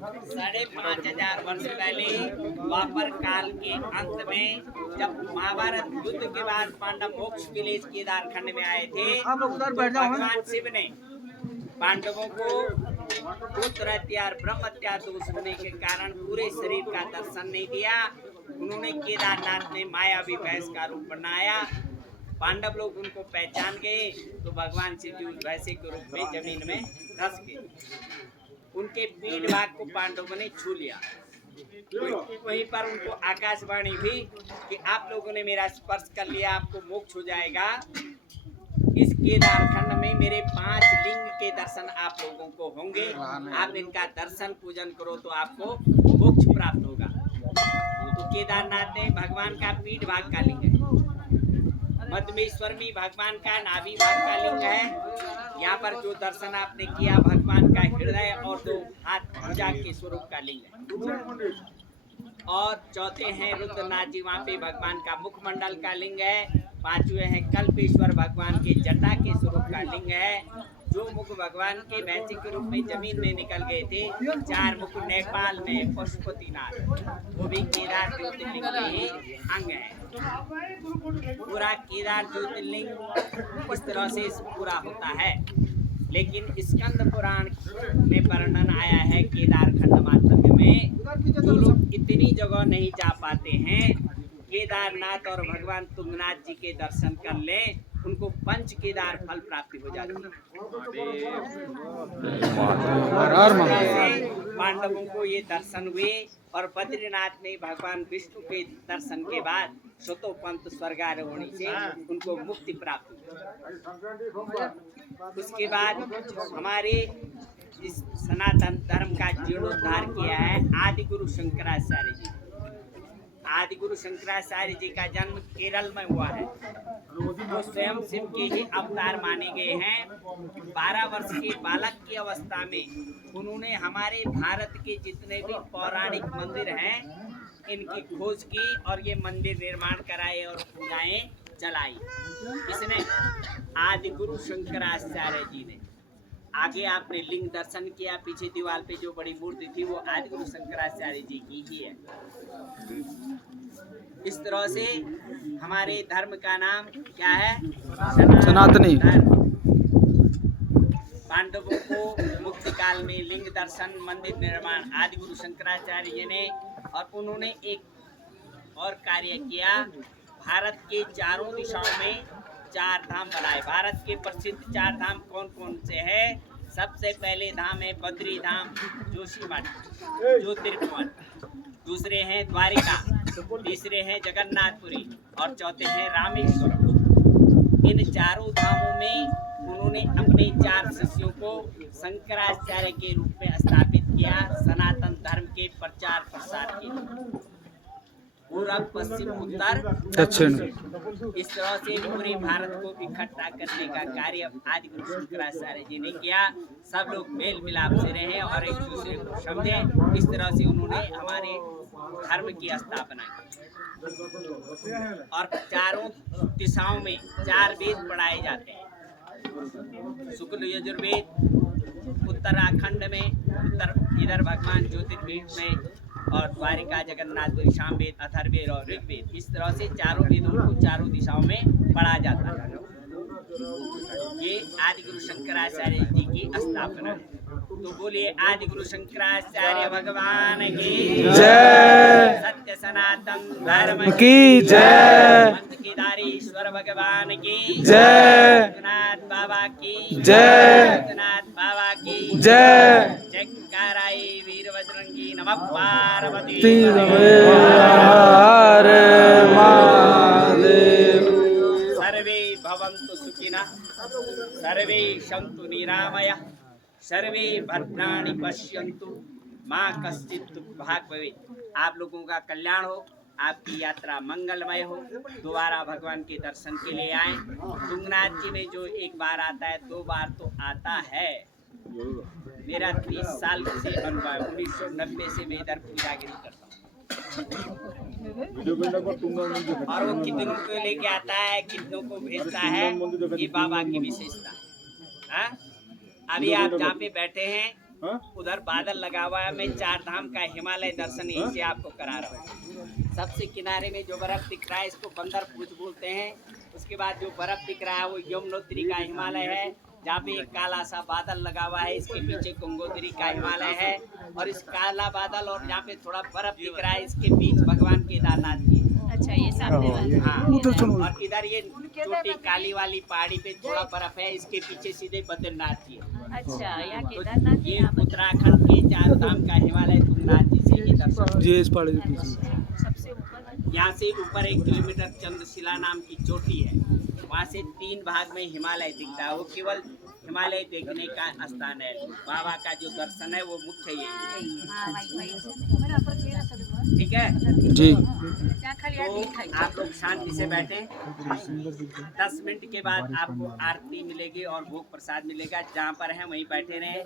5,500 वर्ष पहले द्वापर काल के अंत में जब महाभारत युद्ध के बाद पांडव मोक्ष के लिए केदारखंड में आए थे, तो भगवान शिव ने पांडवों को पुत्र हत्या और ब्रह्म हत्या दोष होने के कारण पूरे शरीर का दर्शन नहीं दिया। उन्होंने केदारनाथ में मायावी भैंस का रूप बनाया। पांडव लोग उनको पहचान गए तो भगवान शिव जी उस भैंसे के रूप में जमीन में धंस गए। उनके पीठ भाग को पांडवों ने छू लिया। वहीं पर उनको आकाशवाणी भी कि आप लोगों ने मेरा स्पर्श कर लिया, आपको मोक्ष हो जाएगा। इस केदारखंड में मेरे 5 लिंग के दर्शन आप लोगों को होंगे। आप इनका दर्शन पूजन करो तो आपको मोक्ष प्राप्त होगा। तो केदारनाथ में भगवान का पीठ भाग का लिंग है, मध्यमेश्वर में भगवान का नाभि भाग का लिंग है। यहाँ पर जो दर्शन आपने किया भगवान का हृदय और 2 हाथ भुजा के स्वरूप का लिंग है। और चौथे हैं रुद्रनाथ जी, वहाँ पे भगवान का मुखमंडल का लिंग है। 5वें हैं कल्पेश्वर, भगवान के जटा के स्वरूप का लिंग है। जो मुख भगवान के भैंसे के रूप में जमीन में निकल गए थे, 4 मुख नेपाल में पशुपतिनाथ, वो भी केदार ज्योतिर्लिंग के ही अंग है। पूरा केदार ज्योतिर्लिंग इस तरह से पूरा होता है। लेकिन स्कंद पुराण में वर्णन आया है केदारखंड मातम्य में, जो लोग इतनी जगह नहीं जा पाते हैं, केदारनाथ और भगवान तुंगनाथ जी के दर्शन कर लें, उनको 5 केदार फल प्राप्ति हो जाती है। पांडवों को ये दर्शन हुए और बद्रीनाथ में भगवान विष्णु के दर्शन के बाद शतोपंत स्वर्गारोहणी से उनको मुक्ति प्राप्त हुई। उसके बाद हमारे इस सनातन धर्म का जीर्णोद्धार किया है आदि गुरु शंकराचार्य जी। आदि गुरु शंकराचार्य जी का जन्म केरल में हुआ है। वो स्वयं शिव के ही अवतार माने गए हैं। 12 वर्ष के बालक की अवस्था में उन्होंने हमारे भारत के जितने भी पौराणिक मंदिर हैं इनकी खोज की और ये मंदिर निर्माण कराए और पूजाएं चलाई। इसने आदि गुरु शंकराचार्य जी ने। आगे आपने लिंग दर्शन किया, पीछे दीवार पे जो बड़ी मूर्ति थी वो आदि गुरु शंकराचार्य जी की ही है। इस तरह से हमारे धर्म का नाम क्या है? सनातनी। पांडवों को मुक्ति काल में लिंग दर्शन, मंदिर निर्माण आदि गुरु शंकराचार्य जी ने, और उन्होंने एक और कार्य किया। भारत के चारों दिशाओं में 4 धाम बनाए। भारत के प्रसिद्ध 4 धाम कौन कौन से हैं? सबसे पहले धाम है बद्री धाम, जोशीमठ, ज्योतिर्मठ। दूसरे हैं द्वारिका, तीसरे हैं जगन्नाथपुरी और चौथे हैं रामेश्वरम। इन चारों धामों में उन्होंने अपने 4 शिष्यों को शंकराचार्य के रूप में स्थापित किया सनातन धर्म के प्रचार प्रसार के लिए। पूरब, पश्चिम, उत्तर, दक्षिण, इस तरह से पूरे भारत को इकट्ठा करने का कार्य आदि गुरु शंकराचार्य जी ने किया। सब लोग मेल मिलाप से रहे और एक दूसरे को समझे। इस तरह से उन्होंने हमारे धर्म की स्थापना की। और चारों दिशाओं में 4 वेद पढ़ाए जाते हैं। शुक्ल यजुर्वेद उत्तराखंड में, इधर भगवान ज्योतिर्वेद में, और द्वारिका, जगन्नाथपुरी, सामवेद, अथर्ववेद और ऋग्वेद। इस तरह से चारों वेदों को चारों दिशाओं में पढ़ा जाता है। ये आदि गुरु शंकराचार्य जी की स्थापना है। तो बोलिए आदि गुरु शंकराचार्य भगवान की जय। सत्य सनातन धर्म की जय। पंच केदारेश्वर भगवान की जय। रघुनाथ बाबा की जय। रघुनाथ बाबा की जय। जयकाराय वीर बजरंगी नमः पार्वती हर महादेव। सर्वे भवन्तु सुखिनः, सर्वे सन्तु निरामयाः, सर्वे भद्राणि पश्यन्तु माँ कश्चित् दुःखभाग् भवेत्। आप लोगों का कल्याण हो, आपकी यात्रा मंगलमय हो। दोबारा भगवान के दर्शन के लिए आए। तुंगनाथ जी में जो एक बार आता है 2 बार तो आता है। मेरा 30 साल से अनुभव है। 1990 से मैं इधर पूजागिरी करता हूँ। और वो कितनों को लेके आता है, कितनों को भेजता है, ये बाबा की विशेषता है। अभी आप जहाँ पे बैठे हैं उधर बादल लगा हुआ है। मैं चार धाम का हिमालय दर्शन यहीं से आपको करा रहा हूँ। सबसे किनारे में जो बर्फ दिख रहा है इसको बंदर पूछ बोलते हैं। उसके बाद जो बर्फ दिख रहा है वो यमुनोत्री का हिमालय है, जहाँ पे एक काला सा बादल लगा हुआ है। इसके पीछे गंगोत्री का हिमालय है, और इस काला बादल और जहाँ पे थोड़ा बर्फ दिख रहा है इसके बीच भगवान केदारनाथ जी है। अच्छा, ये सामने वाला। हाँ, और इधर ये छोटी काली वाली पहाड़ी पे थोड़ा बर्फ है, इसके पीछे सीधे बद्रीनाथ जी है। अच्छा, यहाँ तो केदारनाथ ये है, यहाँ उत्तराखंड के चार धाम का हिमालय तुंगनाथ जी से ही दर्शन। जी इस पहाड़ी के पीछे। अच्छा, सबसे ऊपर। यहाँ से ऊपर 1 किलोमीटर चंद्रशिला नाम की चोटी है, वहाँ से 3 भाग में हिमालय दिखता है। वो केवल हिमालय देखने का स्थान है। बाबा का जो दर्शन है वो मुख्य यही है। ठीक है जी तो आप लोग शांति से बैठे। 10 मिनट के बाद आपको आरती मिलेगी और भोग प्रसाद मिलेगा। जहाँ पर है वहीं बैठे रहें।